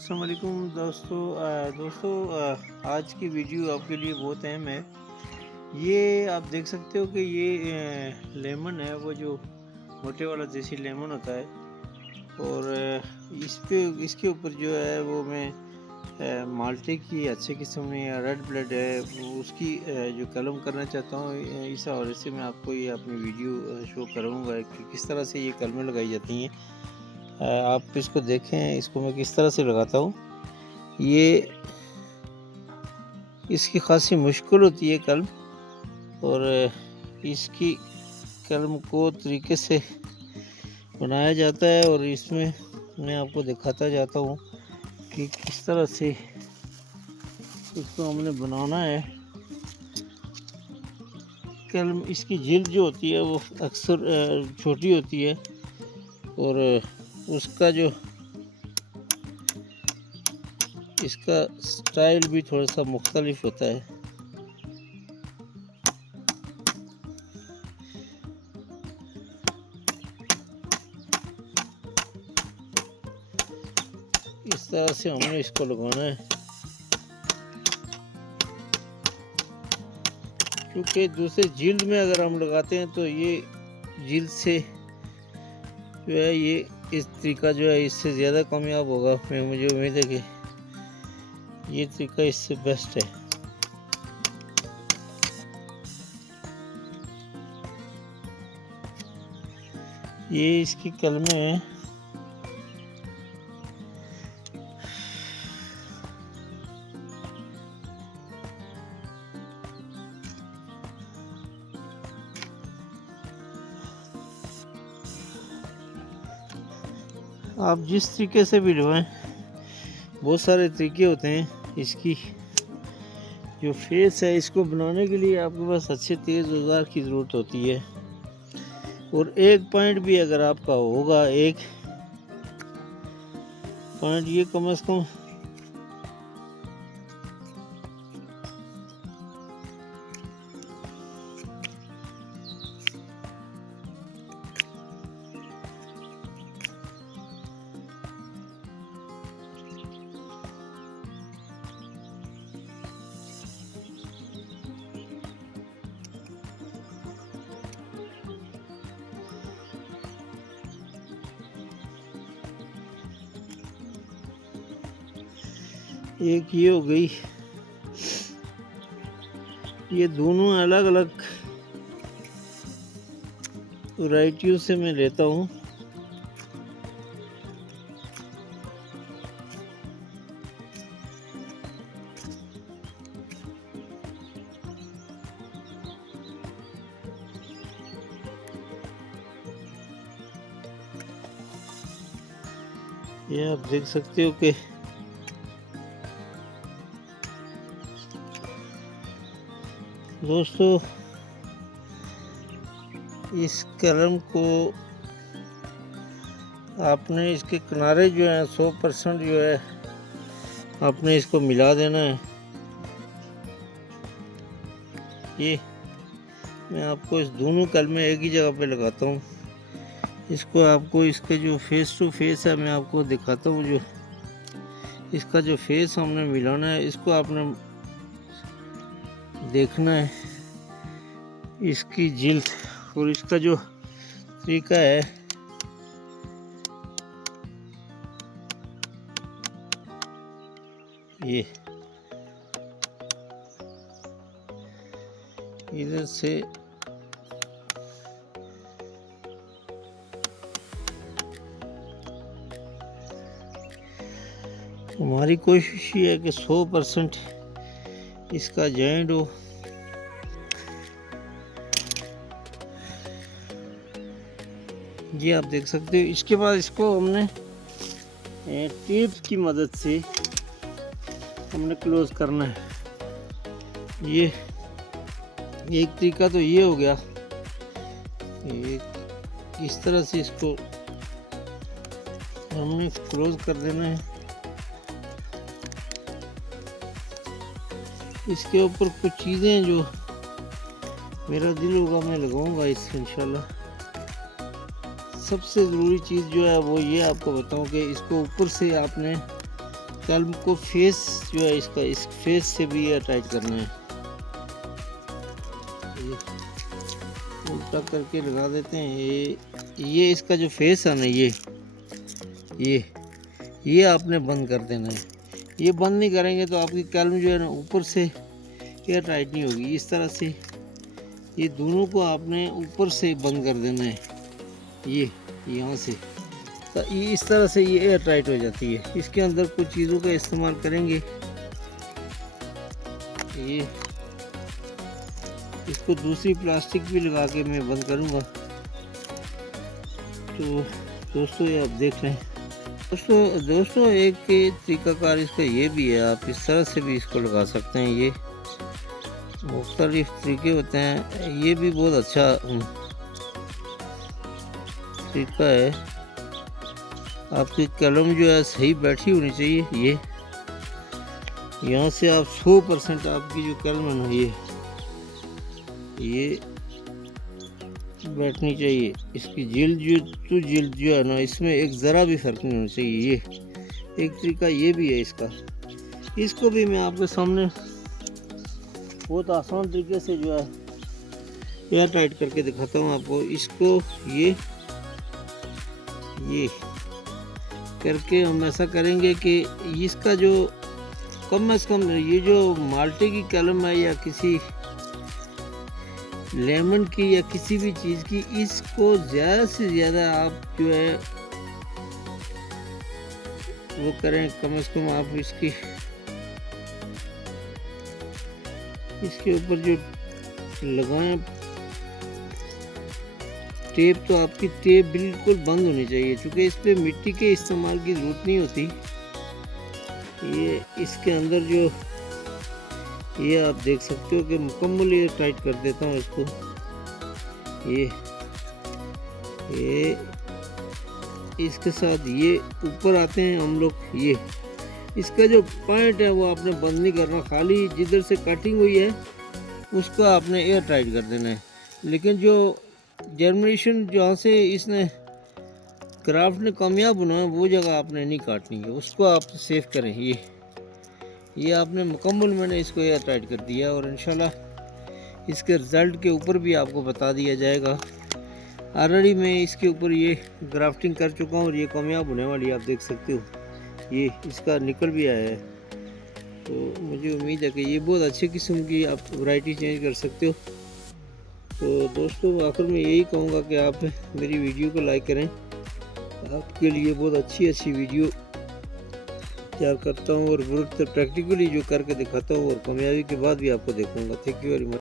अस्सलाम वालेकुम दोस्तों, आज की वीडियो आपके लिए बहुत अहम है। ये आप देख सकते हो कि ये लेमन है, वो जो मोटे वाला देसी लेमन होता है। और इस पे इसके ऊपर जो है वो मैं माल्टे की अच्छे किस्म या रेड ब्लड है उसकी जो कलम करना चाहता हूँ। इस हवाले से मैं आपको ये अपनी वीडियो शो करूँगा कि किस तरह से ये कलमें लगाई जाती हैं। आप इसको देखें, इसको मैं किस तरह से लगाता हूँ। ये इसकी खासी मुश्किल होती है कलम, और इसकी कलम को तरीके से बनाया जाता है, और इसमें मैं आपको दिखाता जाता हूँ कि किस तरह से इसको हमने बनाना है। कलम इसकी जिल्द जो होती है वो अक्सर छोटी होती है, और उसका जो इसका स्टाइल भी थोड़ा सा मुख्तलिफ होता है। इस तरह से हमने इसको लगाना है, क्योंकि दूसरे जिल्द में अगर हम लगाते हैं तो ये जिल्द से जो है ये इस तरीका जो है इससे ज़्यादा कामयाब होगा। मुझे उम्मीद है कि ये तरीका इससे बेस्ट है। ये इसकी कलमें हैं। आप जिस तरीके से भी लगाएं, बहुत सारे तरीके होते हैं। इसकी जो फेस है, इसको बनाने के लिए आपके पास अच्छे तेज़ औजार की ज़रूरत होती है। और एक पॉइंट भी अगर आपका होगा, एक पॉइंट ये कम से कम एक ये हो गई। ये दोनों अलग अलग वैरायटियों से मैं लेता हूँ। ये आप देख सकते हो कि दोस्तों, इस कलम को आपने इसके किनारे जो है 100% जो है आपने इसको मिला देना है। ये मैं आपको इस दोनों कलमें एक ही जगह पे लगाता हूँ। इसको आपको इसके जो फेस टू फेस है मैं आपको दिखाता हूँ। जो इसका जो फेस हमने मिलाना है, इसको आपने देखना है, इसकी जिल्द और इसका जो तरीका है। ये इधर से हमारी कोशिश ये है कि 100% इसका जॉइंट हो। ये आप देख सकते हो। इसके बाद इसको हमने टेप की मदद से हमने क्लोज करना है। ये एक तरीका तो ये हो गया। इस तरह से इसको हमने क्लोज कर देना है। इसके ऊपर कुछ चीज़ें जो मेरा दिल होगा मैं लगाऊंगा इससे इंशाल्लाह। सबसे ज़रूरी चीज़ जो है वो ये आपको बताऊं कि इसको ऊपर से आपने कलम को फेस जो है इसका, इस फेस से भी ये टाइट करना है। ये उल्टा करके लगा देते हैं। ये इसका जो फेस है ना, ये आपने बंद कर देना है। ये बंद नहीं करेंगे तो आपकी कलम जो है ना ऊपर से एयर टाइट नहीं होगी। इस तरह से ये दोनों को आपने ऊपर से बंद कर देना है। ये यहाँ से तो ये इस तरह से ये एयर टाइट हो जाती है। इसके अंदर कुछ चीज़ों का इस्तेमाल करेंगे। ये इसको दूसरी प्लास्टिक भी लगा के मैं बंद करूँगा। तो दोस्तों ये आप देख लें। दोस्तों एक तरीकाकार इसका ये भी है, आप इस तरह से भी इसको लगा सकते हैं। ये मुख्तलिफ तरीके होते हैं, ये भी बहुत अच्छा तरीका है। आपकी कलम जो है सही बैठी होनी चाहिए। ये यहाँ से आप 100% आपकी जो कलम है ना ये बैठनी चाहिए। इसकी जिल्द जो है ना, इसमें एक ज़रा भी फ़र्क नहीं होना चाहिए। ये एक तरीका ये भी है इसका। इसको भी मैं आपके सामने बहुत आसान तरीके से जो है एयर टाइट करके दिखाता हूँ आपको। इसको ये करके हम ऐसा करेंगे कि इसका जो कम से कम ये जो माल्टे की कलम है या किसी लेमन की या किसी भी चीज़ की, इसको ज़्यादा से ज़्यादा आप जो है वो करें। कम से कम आप इसके ऊपर जो लगाएं टेप, तो आपकी टेप बिल्कुल बंद होनी चाहिए, क्योंकि इस पे मिट्टी के इस्तेमाल की ज़रूरत नहीं होती। ये इसके अंदर जो ये आप देख सकते हो कि मुकम्मल ये टाइट कर देता हूँ इसको। ये इसके साथ ये ऊपर आते हैं हम लोग। ये इसका जो पॉइंट है वो आपने बंद नहीं करना, खाली जिधर से कटिंग हुई है उसको आपने एयर टाइट कर देना है। लेकिन जो जर्मिनेशन जहाँ से इसने क्राफ्ट ने कामयाब होना है वो जगह आपने नहीं काटनी है, उसको आप सेव करें। ये आपने मुकम्मल मैंने इसको एयर टाइट कर दिया और इंशाल्लाह इसके रिज़ल्ट के ऊपर भी आपको बता दिया जाएगा। ऑलरेडी मैं इसके ऊपर ये ग्राफ्टिंग कर चुका हूँ और ये कामयाब होने वाली आप देख सकते हो। ये इसका निकल भी आया है, तो मुझे उम्मीद है कि ये बहुत अच्छे किस्म की आप वैरायटी चेंज कर सकते हो। तो दोस्तों आखिर में यही कहूँगा कि आप मेरी वीडियो को लाइक करें। आपके लिए बहुत अच्छी वीडियो तैयार करता हूँ और प्रैक्टिकली जो करके दिखाता हूँ और कामयाबी के बाद भी आपको देखूँगा। Thank you very much.